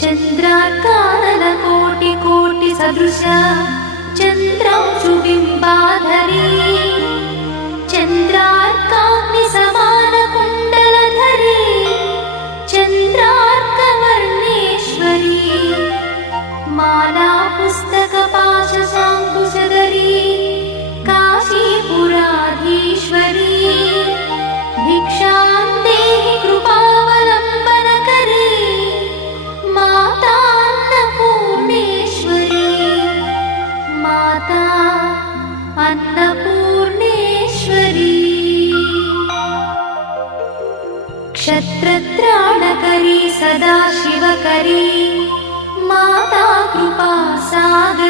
चन्द्रार्काननकोटि कोटि सदृश चन्द्रांशुबिम्बाधरी चन्द्रार्काग्नि समान कुण्डलधरी चन्द्रार्कवर्णेश्वरी माला पुस्तक पाशशाङ्कुशधरी काशीपुराधीश्वरी भिक्षां देहि कृपावलम्बनकरी माता अन्नपूर्णेश्वरी माता अन्नपूर्णेश्वरी क्षत्रत्राणकरी सदा शिवकरी माता कृपा सागरी